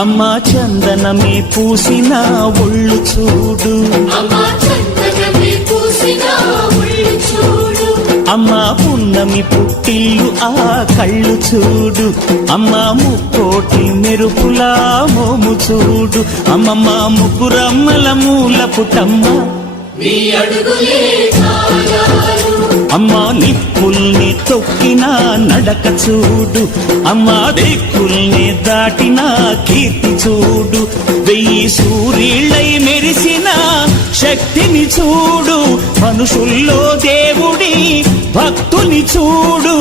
అమ్మా చందనమే పూసిన ఒళ్ళు చూడు, అమ్మా పున్నమి పుట్టిల్లు ఆ కళ్ళు చూడు, అమ్మా ముక్కోటి మెరుపులా మోము చూడు, అమ్మమ్మ ముగ్గురమ్మల మూల పుటమ్మ అమ్మా నిప్పుల్ని తొక్కిన నడక చూడు, అమ్మా దిక్కుల్ని దాటిన కీర్తి చూడు, 1000 సూర్యులై మెరిసిన శక్తిని చూడు, మనుషుల్లో దేవుడి భక్తుని చూడు.